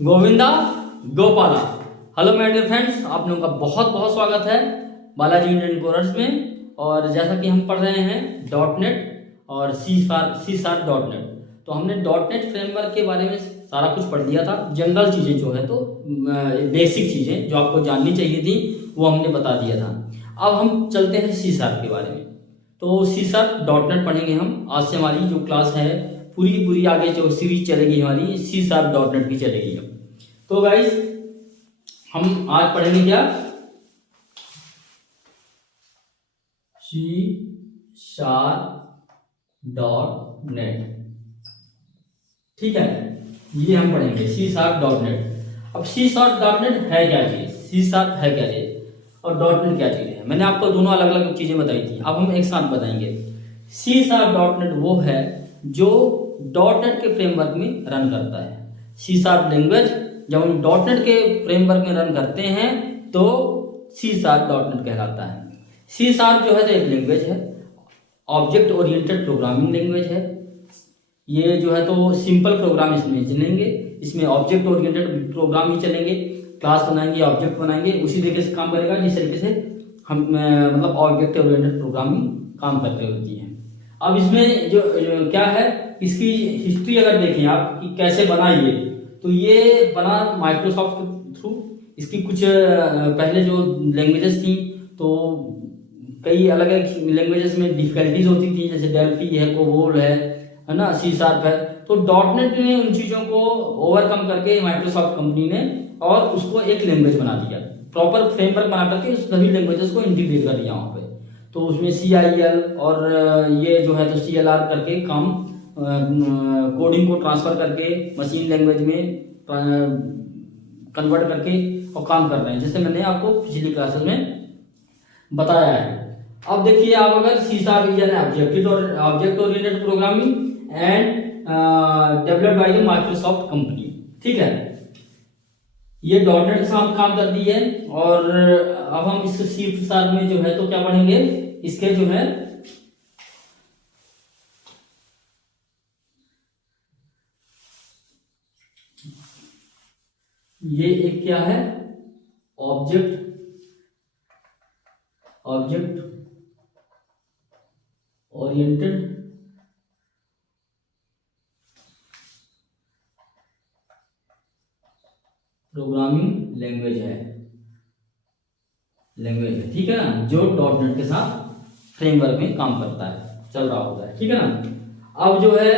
Govinda Gopala. Hello my dear friends, आप लोगों का बहुत बहुत स्वागत है बालाजी इंडियन कोर्स में। और जैसा कि हम पढ़ रहे हैं डॉट नेट और सी शार्प डॉट नेट, तो हमने डॉट नेट फ्रेमवर्क के बारे में सारा कुछ पढ़ लिया था। जनरल चीज़ें जो है तो बेसिक चीज़ें जो आपको जाननी चाहिए थी वो हमने बता दिया था। अब हम चलते हैं सी शार्प के बारे में। तो सी शार्प डॉट नेट पढ़ेंगे हम। आज से हमारी जो क्लास है पूरी आगे जो सीरीज चलेगी हमारी सी शार्प डॉट नेट की चलेगी। तो गाइस हम आज पढ़ेंगे क्या, सी शार्प डॉट नेट। ठीक है, ये हम पढ़ेंगे सी शार्प डॉट नेट। अब सी शार्प डॉट नेट है क्या चीज, सी शार्प है क्या चीज और डॉट नेट क्या चीज है। मैंने आपको दोनों अलग अलग चीजें बताई थी, अब हम एक साथ बताएंगे। सी शार्प डॉट नेट वो है जो डॉट नेट के फ्रेमवर्क में रन करता है। सी शार्प लैंग्वेज जब हम डॉट नेट के फ्रेमवर्क में रन करते हैं तो सी शार्प डॉट नेट कहलाता है। सी शार्प जो है तो एक लैंग्वेज है, ऑब्जेक्ट ओरिएंटेड प्रोग्रामिंग लैंग्वेज है। ये जो है तो सिंपल प्रोग्राम इसमें चलेंगे, इसमें ऑब्जेक्ट ओरिएंटेड प्रोग्राम ही चलेंगे। क्लास बनाएंगे, ऑब्जेक्ट बनाएंगे, उसी तरीके से काम करेगा जिस तरीके से हम मतलब ऑब्जेक्ट ओरिएंटेड प्रोग्रामिंग काम करते होती है। अब इसमें जो क्या है, इसकी हिस्ट्री अगर देखें आप कि कैसे बना ये, तो ये बना माइक्रोसॉफ्ट के थ्रू। इसकी कुछ पहले जो लैंग्वेजेस थी तो कई अलग अलग लैंग्वेजेस में डिफिकल्टीज होती थी, जैसे डेल्फी है, कोबोल है ना, सी शार्प है। तो डॉट नेट ने उन चीज़ों को ओवरकम करके माइक्रोसॉफ्ट कंपनी ने और उसको एक लैंग्वेज बना दिया, प्रॉपर फ्रेमवर्क बना करके सभी लैंग्वेजेस को इंटीग्रेट कर दिया वहाँ पे। तो उसमें CIL और ये जो है तो CLR करके काम कोडिंग को ट्रांसफर करके मशीन लैंग्वेज में कन्वर्ट करके और काम कर रहे हैं, जैसे मैंने आपको पिछली क्लासेस में बताया है। अब देखिए, आप अगर C sharp is an object oriented programming and developed by the Microsoft company. ठीक है, ये डॉट नेट के साथ काम करती है। और अब हम इस सी शार्प में जो है तो क्या पढ़ेंगे, इसके जो है ये एक क्या है, ऑब्जेक्ट ओरिएंटेड प्रोग्रामिंग लैंग्वेज है। ठीक है ना, जो डॉट नेट के साथ फ्रेमवर्क में काम करता है, चल रहा होता है। ठीक है ना। अब जो है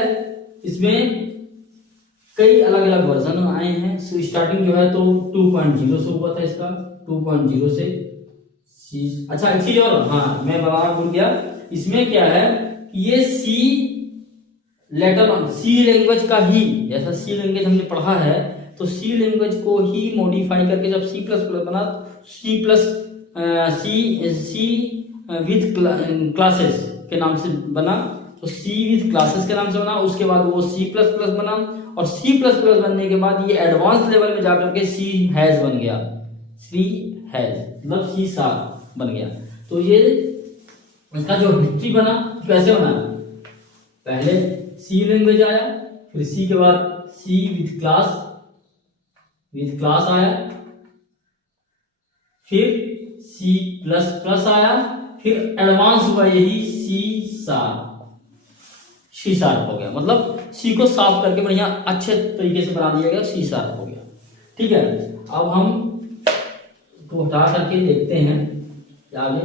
इसमें कई अलग अलग वर्जन आए हैं। स्टार्टिंग जो है तो 2.0 से हुआ था इसका, 2.0 से अच्छा एक चीज और, हाँ मैं बताना भूल गया, इसमें क्या है कि ये सी लैंग्वेज का ही, जैसा सी लैंग्वेज हमने पढ़ा है तो सी लैंग्वेज को ही मॉडिफाई करके जब C++ बना, सी विद क्लासेस के नाम से बना, तो सी विद क्लासेस के नाम से बना। उसके बाद वो C++ बना और C++ बनने के बाद ये एडवांस लेवल में जाकर के सी हैज बन गया, सी हैज मतलब सी शार्प बन गया। तो ये इसका जो हिस्ट्री बना कैसे बना, पहले सी लैंग्वेज आया, फिर सी के बाद सी विद क्लास आया, फिर C++ आया, फिर एडवांस हुआ यही सी शार्प हो गया। मतलब सी को साफ करके बढ़िया अच्छे तरीके से बना दिया गया, सी शार्प हो गया। ठीक है, अब हम को हटा करके देखते हैं आगे।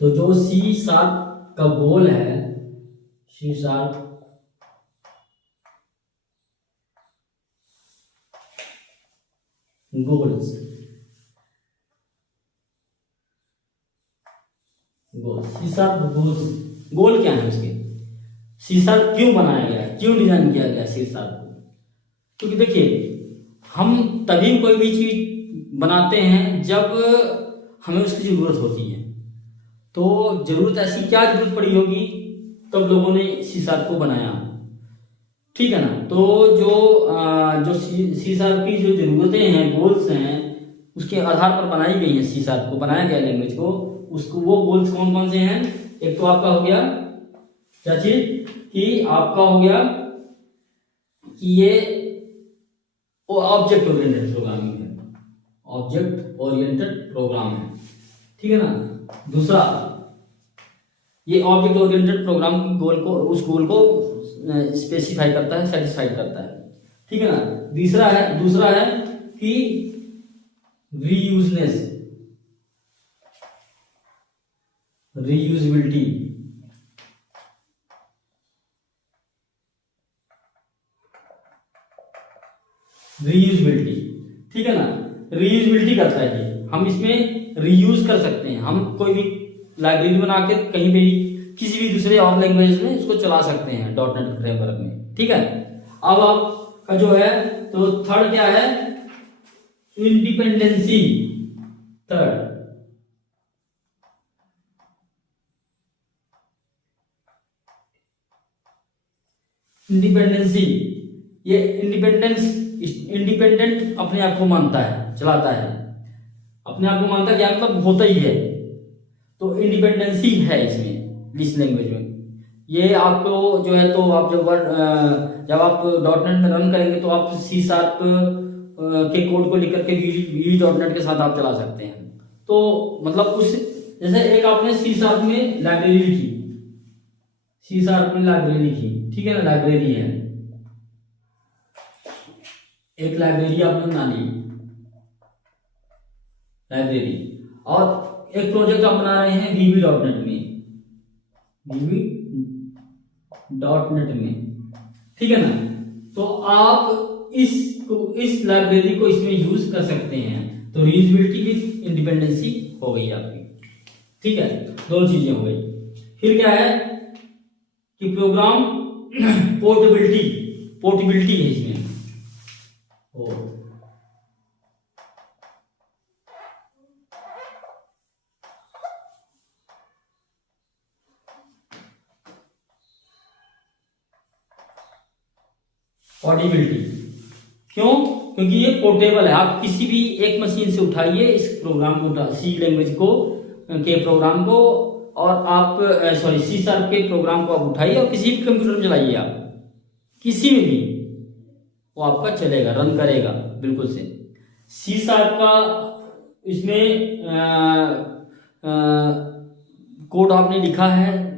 तो जो सी शार्प का गोल है, C sharp goals, C sharp goal क्या है उसके, सी शार्प क्यों बनाया गया, क्यों डिजाइन किया गया सी शार्प को। क्योंकि देखिए, हम तभी कोई भी चीज बनाते हैं जब हमें उसकी जरूरत होती है। तो जरूरत ऐसी क्या जरूरत पड़ी होगी तब लोगों ने सी शार्प को बनाया। ठीक है ना। तो जो सी शार्प की जो जरूरतें हैं, गोल्स हैं, उसके आधार पर बनाई गई है सी शार्प को, बनाया गया लैंग्वेज को। उसको वो गोल्स कौन कौन से हैं, एक तो आपका हो गया क्या चीज कि आपका हो गया कि ये वो ऑब्जेक्ट ओरिएंटेड प्रोग्रामिंग है, ऑब्जेक्ट ओरिएंटेड प्रोग्राम है, ठीक है ना। दूसरा, ये ऑब्जेक्ट ओरिएंटेड प्रोग्राम की गोल को, उस गोल को स्पेसिफाई करता है, सेटिस्फाई करता है, ठीक है ना। दूसरा है कि रीयूजेबिलिटी, ठीक है ना। रीयूजेबिलिटी करता है ये, हम इसमें रीयूज कर सकते हैं, हम कोई भी लाइब्रेरी बना के कहीं पे भी किसी भी दूसरे और लैंग्वेज में इसको चला सकते हैं डॉट नेट फ्रेमवर्क में, ठीक है। अब आपका जो है तो थर्ड क्या है, इंडिपेंडेंसी। थर्ड, इंडिपेंडेंसी, ये इंडिपेंडेंट अपने आप को मानता है, चलाता है, अपने आप को मानता है, क्या मतलब होता ही है, तो इंडिपेंडेंसी है इसमें, इस लैंग्वेज में। ये आपको जो है तो आप जब आप डॉट नेट में रन करेंगे तो आप सी शार्प के कोड को लिख करके वी डॉट नेट के साथ आप चला सकते हैं। तो मतलब उस, जैसे एक आपने सी शार्प में लाइब्रेरी लिखी, सी शार्प में लाइब्रेरी लिखी, ठीक है ना, लाइब्रेरी है, एक लाइब्रेरी आपने बना ली, लाइब्रेरी, और एक प्रोजेक्ट आप बना रहे हैं वीवी डॉट नेट में, वीवी डॉट नेट में, ठीक है ना। तो आप इस लाइब्रेरी को इसमें यूज कर सकते हैं, तो रीयूजेबिलिटी विद इंडिपेंडेंसी हो गई आपकी, ठीक है, दोनों चीजें हो गई। फिर क्या है कि प्रोग्राम पोर्टेबिलिटी है इसमें, पोर्टेबिलिटी क्यों? क्योंकि ये पोर्टेबल है, आप किसी भी एक मशीन से उठाइए इस प्रोग्राम को, सी लैंग्वेज को के प्रोग्राम को, और आप सी शार्प के प्रोग्राम को आप उठाइए और किसी भी कंप्यूटर में चलाइए, आप किसी में भी वो आपका चलेगा, रन करेगा बिल्कुल से। सी शार्प का इसमें कोड आपने लिखा है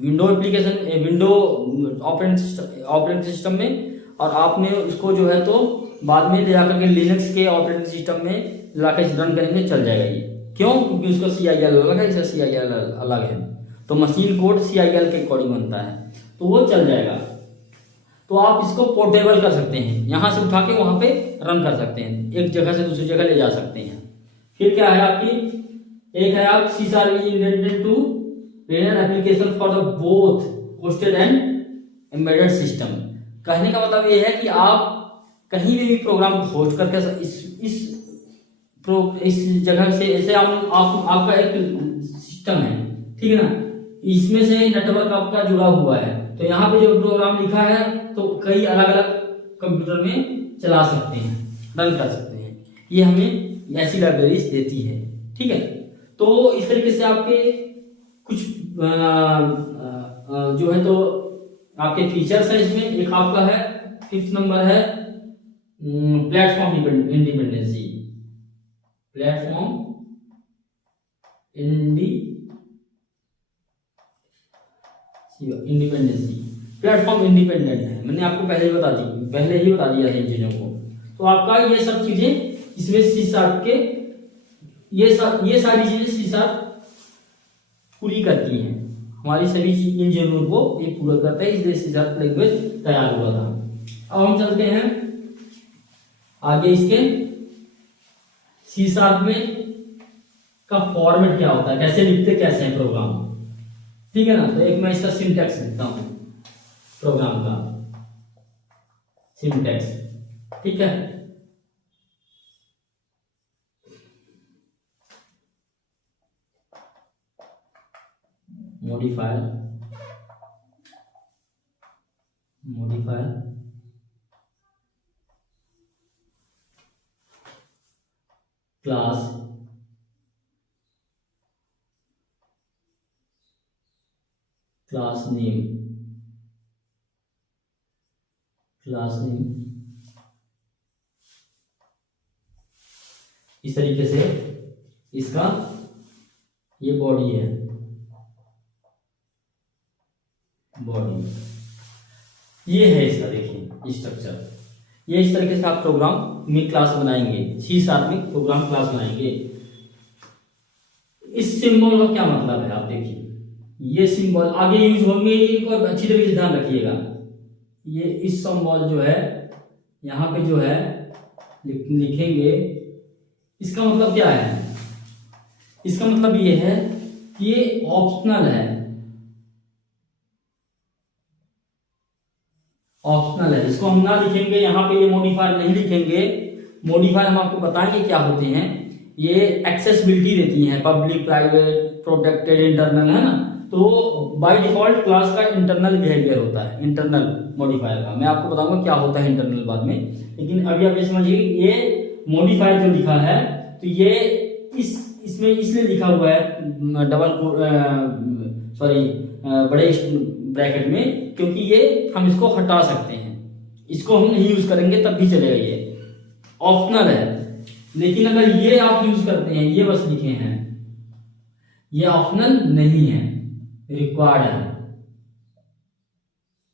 window application, window operating system में, और आपने उसको जो है तो बाद में ले जाकर के लिनक्स के ऑपरेटिंग सिस्टम में लाकर रन करेंगे, चल जाएगा ये। क्यों? क्योंकि उसका CIL अलग है, इसका CIL अलग है, तो मशीन कोड CIL के अकॉर्डिंग बनता है, तो वो चल जाएगा। तो आप इसको पोर्टेबल कर सकते हैं, यहाँ से उठा के वहाँ पे रन कर सकते हैं, एक जगह से दूसरी जगह ले जा सकते हैं। फिर क्या है आपकी, एक है आप C sharp is intended to run application for the both hosted and embedded system. कहने का मतलब ये है कि आप कहीं भी प्रोग्राम होस्ट करके इस जगह से, ऐसे आपका एक सिस्टम है, ठीक है ना, इसमें से नेटवर्क आपका जुड़ा हुआ है, तो यहाँ पे जो प्रोग्राम लिखा है तो कई अलग अलग कंप्यूटर में चला सकते हैं, रन कर सकते हैं, ये हमें ऐसी लाइब्रेरीज देती है, ठीक है। तो इस तरीके से आपके कुछ जो है तो आपके फीचर्स है इसमें। एक आपका है 5th नंबर है platform independency, platform independency, platform independent है, मैंने आपको पहले ही बता दिया है इन चीजों को। तो आपका ये सब चीजें इसमें सी शार्प के ये सारी चीजें सी शार्प पूरी करती हैं, हमारी सभी इन जरूरत को ये पूरा करता है, इसलिए सी शार्प लैंग्वेज तैयार हुआ था। अब हम चलते हैं आगे, इसके सी शार्प में का फॉर्मेट क्या होता है, कैसे लिखते कैसे हैं प्रोग्राम, ठीक है ना। तो एक मैं इसका सिंटैक्स लिखता हूं, प्रोग्राम का सिंटैक्स, ठीक है। मॉडिफायर क्लास नेम इस तरीके से इसका ये बॉडी है, बॉडी ये है इसका, देखिए स्ट्रक्चर। ये इस तरीके से आप प्रोग्राम में क्लास बनाएंगे, सी शार्प में प्रोग्राम क्लास बनाएंगे। इस सिंबल का क्या मतलब है, आप देखिए ये सिंबल आगे यूज होंगे, इनको अच्छी तरीके से ध्यान रखिएगा। ये इस सिंबल जो है यहाँ पे जो है लिखेंगे, इसका मतलब क्या है, इसका मतलब ये है कि ये ऑप्शनल है, ऑप्शनल है। इसको हम ना लिखेंगे यहाँ पे, ये मॉडिफायर नहीं लिखेंगे। मॉडिफायर हम आपको बताएंगे क्या होते हैं। ये एक्सेसिबिलिटी देती हैं, पब्लिक, प्राइवेट, प्रोटेक्टेड, इंटरनल, है ना। तो बाय डिफॉल्ट क्लास का इंटरनल बिहेवियर होता है, इंटरनल मॉडिफायर का। मैं आपको बताऊंगा क्या होता है इंटरनल बाद में, लेकिन अभी आप ये समझिए ये मॉडिफायर जो लिखा है तो ये इसमें इसलिए लिखा हुआ है बड़े ब्रैकेट में, क्योंकि ये हम इसको हटा सकते हैं, इसको हम नहीं यूज करेंगे तब भी चलेगा, ये ऑप्शनल है। लेकिन अगर ये आप यूज करते हैं, ये बस लिखे हैं, ये ऑप्शनल नहीं है, रिक्वायर्ड है,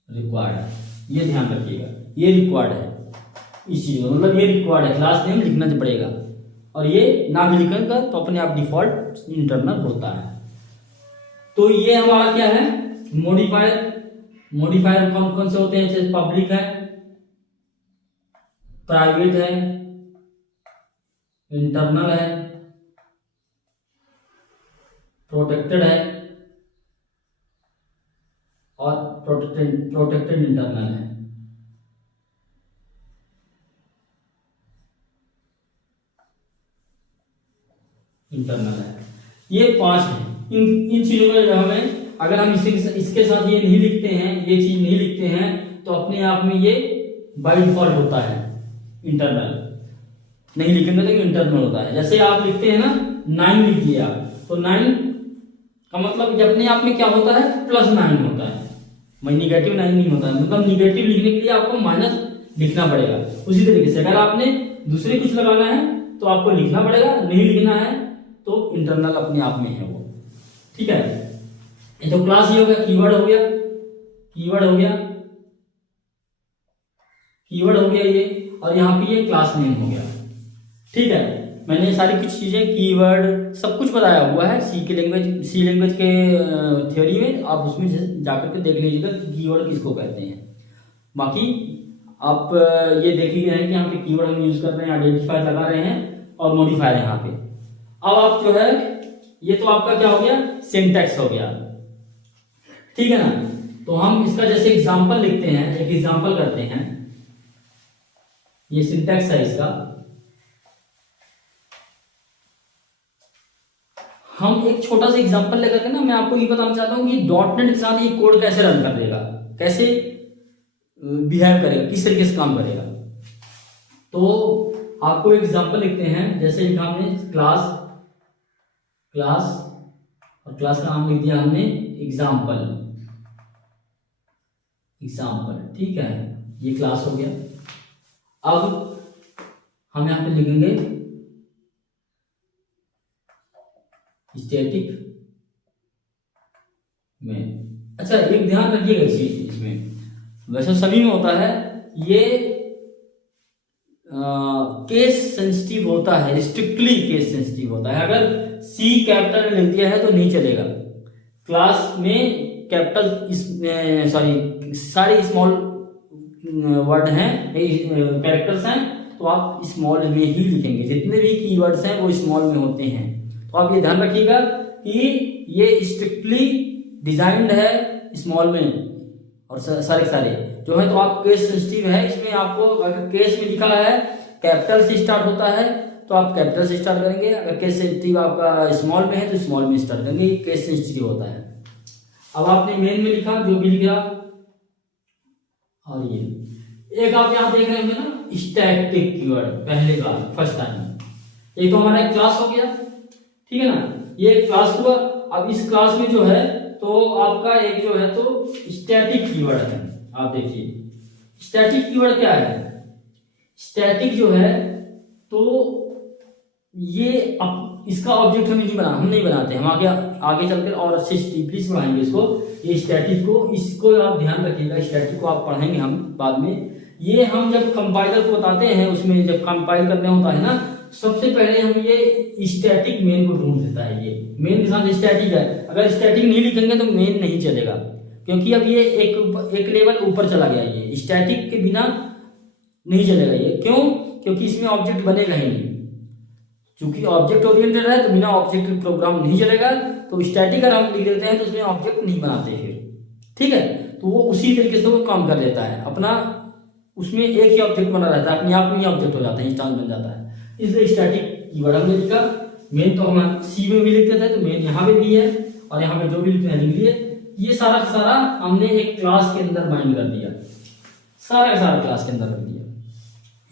रिक्वायर्ड है, ये ध्यान रखिएगा, ये रिक्वायर्ड है। इस चीज मतलब ये रिक्वायर्ड है, क्लास नेम लिखना पड़ेगा, और ये ना भी लिखेगा तो अपने आप डिफॉल्ट इंटरनल होता है। तो ये हमारा क्या है, मॉडिफायर। मॉडिफायर कौन कौन से होते हैं, जैसे पब्लिक है, प्राइवेट है, इंटरनल है, प्रोटेक्टेड है और प्रोटेक्टेड इंटरनल है। इंटरनल है, ये 5 है। इन चीजों में हमें, अगर हम इसके साथ ये नहीं लिखते हैं, ये चीज नहीं लिखते हैं, तो अपने आप में ये बाय डिफॉल्ट होता है इंटरनल। नहीं लिखेंगे तो इंटरनल होता है। जैसे आप लिखते हैं ना 9 लिख दिया, तो 9 का मतलब अपने आप में क्या होता है, +9 होता है। नेगेटिव 9 नहीं होता है, मतलब निगेटिव लिखने के लिए आपको माइनस लिखना पड़ेगा। उसी तरीके से अगर आपने दूसरे कुछ लगाना है तो आपको लिखना पड़ेगा, नहीं लिखना है तो इंटरनल अपने आप में है वो, ठीक है। ये तो क्लास ही हो गया, कीवर्ड हो गया, कीवर्ड हो गया, कीवर्ड हो गया ये, और यहाँ पे ये क्लास नेम हो गया, ठीक है। मैंने सारी कुछ चीजें, कीवर्ड सब कुछ बताया हुआ है सी लैंग्वेज के थ्योरी में, आप उसमें जाकर के देख लीजिएगा कि कीवर्ड किसको कहते हैं। बाकी आप ये देख ही रहे हैं कि यहाँ पे कीवर्ड हम यूज कर रहे हैं, आइडेंटिफायर लगा रहे हैं और मॉडिफायर यहाँ पे। अब आप जो है, ये तो आपका क्या हो गया, सिंटैक्स हो गया, ठीक है ना। तो हम इसका जैसे एग्जांपल लिखते हैं, एक एग्जांपल करते हैं, ये सिंटैक्स है इसका। हम एक छोटा सा एग्जांपल लेकर के ना, मैं आपको ये बताना चाहता हूँ कि .NET के साथ ये कोड कैसे रन कर देगा, कैसे बिहेव करेगा, किस तरीके से काम करेगा। तो आपको एग्जांपल लिखते हैं, जैसे लिखा हमने क्लास, और क्लास का नाम लिख दिया हमने एग्जाम्पल, ठीक है, ये क्लास हो गया। अब हम यहां पे लिखेंगे स्टैटिक में। अच्छा, एक ध्यान रखिएगा इसमें, वैसे सभी में होता है, ये केस सेंसिटिव होता है, स्ट्रिक्टली केस सेंसिटिव होता है। अगर सी कैपिटल में लिख दिया है तो नहीं चलेगा। क्लास में कैपिटल सारे स्मॉल वर्ड हैं, कैरेक्टर्स हैं, तो आप स्मॉल में ही लिखेंगे। जितने भी कीवर्ड्स हैं वो स्मॉल में होते हैं। तो आप ये ध्यान रखिएगा कि ये स्ट्रिक्टली डिजाइंड है स्मॉल में, और सारे जो है तो आप केस सेंसिटिव है। इसमें आपको अगर केस में लिखा है कैपिटल से स्टार्ट होता है तो आप कैपिटल से स्टार्ट करेंगे, अगर केस सेंसिटिव आपका स्मॉल में है तो स्मॉल में स्टार्ट करेंगे, केस सेंसिटिव होता है। अब आपने मेन में लिखा जो भी लिखा, और ये एक आप यहां देख रहे होंगे ना स्टैटिक कीवर्ड, पहले का फर्स्ट टाइम, एक तो हमारा क्लास हो गया, ठीक है ना, ये क्लास हुआ। अब इस क्लास में जो है तो आपका एक जो है तो स्टैटिक कीवर्ड है। आप देखिए स्टैटिक कीवर्ड क्या है, स्टैटिक जो है तो ये अब इसका ऑब्जेक्ट हम नहीं बनाते, हम आगे आगे चलकर और अच्छे से डीपली से पढ़ाएंगे इसको। ये स्टैटिक को, इसको आप ध्यान रखिएगा, स्टैटिक को आप पढ़ेंगे हम बाद में। ये हम जब कंपाइलर को बताते हैं, उसमें जब कंपाइल करना होता है ना, सबसे पहले हम ये स्टैटिक मेन को ढूंढ देता है। ये मेन के साथ स्टैटिक है, अगर स्टैटिक नहीं लिखेंगे तो मेन नहीं चलेगा, क्योंकि अब ये एक लेवल ऊपर चला गया। ये स्टैटिक के बिना नहीं चलेगा ये। क्यों? क्योंकि इसमें ऑब्जेक्ट बनेगा ही नहीं। चूंकि ऑब्जेक्ट ओरिएंटेड है तो बिना ऑब्जेक्ट के प्रोग्राम नहीं चलेगा। तो स्टैटिक अगर हम लिख देते हैं तो उसमें ऑब्जेक्ट नहीं बनाते फिर, ठीक है। तो वो उसी तरीके से वो काम कर लेता है अपना, उसमें एक ही ऑब्जेक्ट बना रहता है, अपने आप में ही ऑब्जेक्ट हो जाता है, इंस्टांस बन जाता है। इसलिए स्टैटिक कीवर्ड हमने लिखा। मेन तो हम सी में भी लिखते थे, तो मेन यहाँ पे भी है, और यहाँ पे जो भी लिखते हैं लिख लिए। ये सारा का सारा हमने एक क्लास के अंदर बाइंड कर दिया, सारा का सारा क्लास के अंदर रख दिया।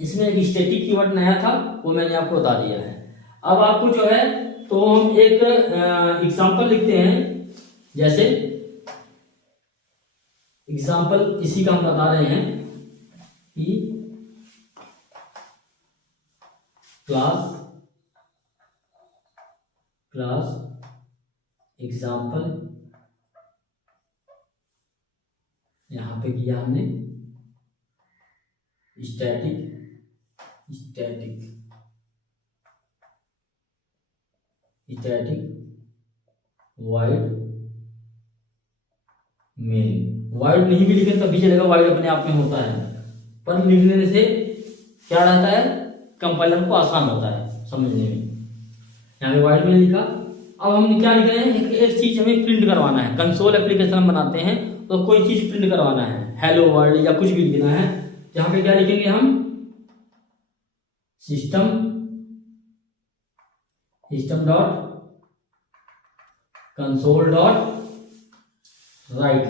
इसमें एक स्टैटिक कीवर्ड नया था, वो मैंने आपको बता दिया है। अब आपको जो है तो हम एक एग्जांपल लिखते हैं, जैसे एग्जांपल इसी का हम बता रहे हैं कि क्लास एग्जांपल, यहां पे किया हमने स्टैटिक वाइड मेन। वाइड नहीं भी लिखे तभी चलेगा, वाइड अपने आप में होता है, पर लिखने से क्या रहता है, कंपाइलर को आसान होता है समझने में। यहाँ पे वाइड में लिखा। अब हम क्या लिख रहे हैं, एक चीज हमें प्रिंट करवाना है। कंसोल एप्लीकेशन हम बनाते हैं तो कोई चीज प्रिंट करवाना है, हेलो वर्ल्ड या कुछ भी लिखना है। जहां पे क्या लिखेंगे हम, system dot console dot write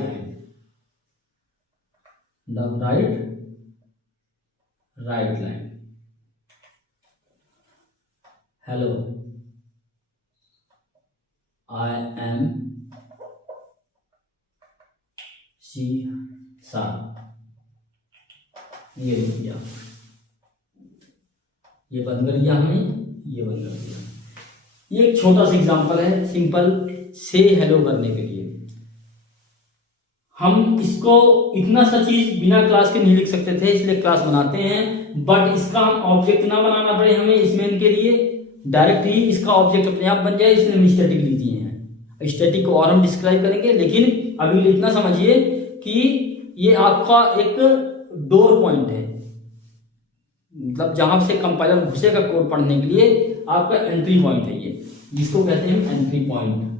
line hello I am C sharp, ये लिख दिया। ये बंद कर दिया हमने, ये बंद कर दिया। ये एक छोटा सा एग्जांपल है सिंपल से हेलो करने के लिए। हम इसको इतना सा चीज बिना क्लास के नहीं लिख सकते थे, इसलिए क्लास बनाते हैं। बट इसका हम ऑब्जेक्ट ना बनाना पड़े हमें इसमें के लिए, डायरेक्ट ही इसका ऑब्जेक्ट अपने आप बन जाए, इसलिए हम स्टैटिक लिख दिए हैं। स्टैटिक को और हम डिस्क्राइब करेंगे, लेकिन अभी इतना समझिए कि ये आपका एक डोर पॉइंट है, मतलब जहां से कंपाइलर घुसेगा कोड पढ़ने के लिए, आपका एंट्री पॉइंट है ये, जिसको कहते हैं एंट्री पॉइंट।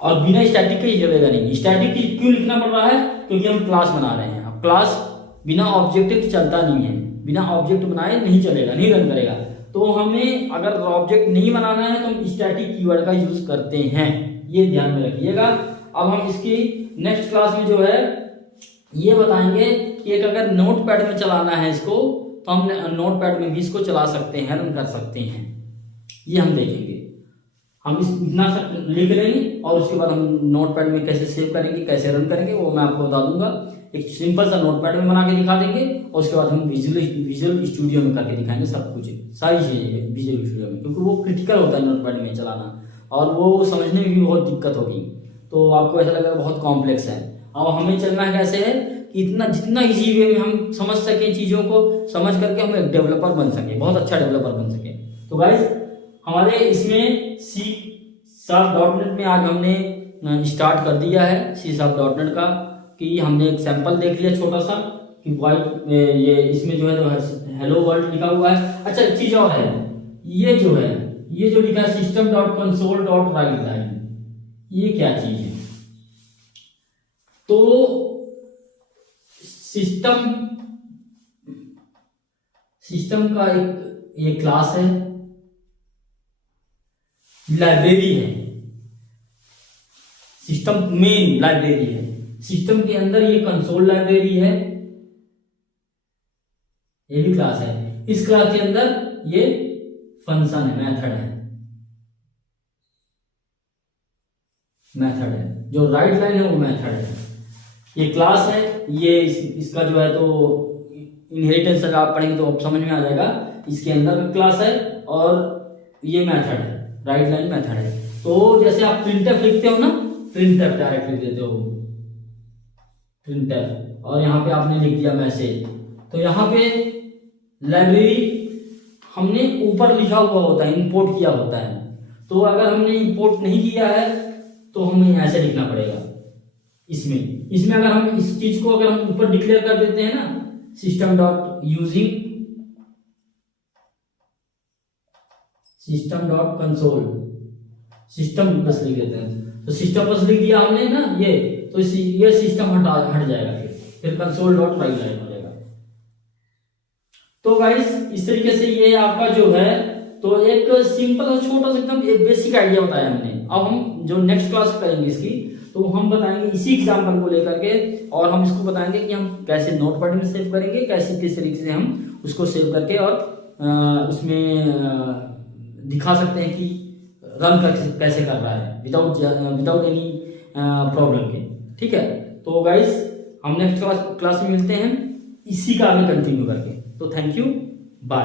और बिना स्टैटिक के ही चलेगा नहीं। स्टैटिक की क्यों लिखना पड़ रहा है, क्योंकि हम क्लास बना रहे हैं। अब क्लास बिना ऑब्जेक्ट के चलता नहीं है, बिना ऑब्जेक्ट बनाए नहीं चलेगा, नहीं रन करेगा। तो हमें अगर ऑब्जेक्ट नहीं बनाना है तो हम स्टैटिक कीवर्ड का यूज करते हैं, ये ध्यान में रखिएगा। अब हम इसकी नेक्स्ट क्लास में जो है ये बताएंगे कि एक अगर नोटपैड में चलाना है इसको, तो हम नोटपैड में भी इसको चला सकते हैं, रन कर सकते हैं, ये हम देखेंगे। हम इस इतना लिख लेंगे और उसके बाद हम नोटपैड में कैसे सेव करेंगे, कैसे रन करेंगे, वो मैं आपको बता दूंगा। एक सिंपल सा नोटपैड में बना के दिखा देंगे, और उसके बाद हम विजुअल स्टूडियो में करके दिखाएंगे सब कुछ, सारी चीजें विजुअल स्टूडियो में, क्योंकि वो क्रिटिकल होता है नोटपैड में चलाना, और वो समझने में भी बहुत दिक्कत होगी। तो आपको ऐसा लगेगा बहुत कॉम्प्लेक्स है। अब हमें चलना कैसे है कि इतना जितना इजी वे में हम समझ सकें, चीज़ों को समझ करके हम एक डेवलपर बन सकें, बहुत अच्छा डेवलपर बन सके। तो गाइज हमारे इसमें C#.NET में आज हमने स्टार्ट कर दिया है C#.NET का, कि हमने एक सैंपल देख लिया छोटा सा कि वाइट ये इसमें जो है तो हेलो वर्ल्ड लिखा हुआ है। अच्छा एक चीज और है, ये जो लिखा है system.console.writeline, ये क्या चीज है? तो सिस्टम का एक ये क्लास है, लाइब्रेरी है, सिस्टम मेन लाइब्रेरी है। सिस्टम के अंदर ये कंसोल लाइब्रेरी है, ये भी क्लास है। इस क्लास के अंदर ये फंक्शन है, मेथड है, जो राइट लाइन है वो मेथड है। ये क्लास है, ये इसका जो है तो इनहेरिटेंस अगर आप पढ़ेंगे तो आप समझ में आ जाएगा। इसके अंदर क्लास है और ये मेथड है, राइट लाइन मेथड है। तो जैसे आप प्रिंटफ लिखते हो ना, प्रिंटफ डायरेक्ट लिख देते हो प्रिंटफ, और यहाँ पे आपने लिख दिया मैसेज। तो यहाँ पे लाइब्रेरी हमने ऊपर लिखा हुआ होता है, इंपोर्ट किया होता है। तो अगर हमने इंपोर्ट नहीं किया है तो हमें ऐसे लिखना पड़ेगा। इसमें अगर हम इस चीज को अगर हम ऊपर डिक्लेयर कर देते हैं ना, system dot using system dot console, system बस लिख देते हैं। तो सिस्टम बस लिख दिया हमने ना ये, तो ये सिस्टम हट जाएगा, फिर कंसोल डॉट राइट लाइन हो जाएगा। तो गाइस इस तरीके से ये आपका जो है, तो एक सिंपल और छोटा सा एकदम एक बेसिक आइडिया बताया हमने। अब हम जो नेक्स्ट क्लास करेंगे इसकी, तो हम बताएंगे इसी एग्जांपल को लेकर के, और हम इसको बताएंगे कि हम कैसे नोटपैड में सेव करेंगे, कैसे किस तरीके से हम उसको सेव करके और उसमें दिखा सकते हैं कि रन कैसे कर रहा है विदाउट एनी प्रॉब्लम के। ठीक है, तो गाइस हम नेक्स्ट क्लास में मिलते हैं इसी का आगे कंटिन्यू करके। तो थैंक यू, बाय।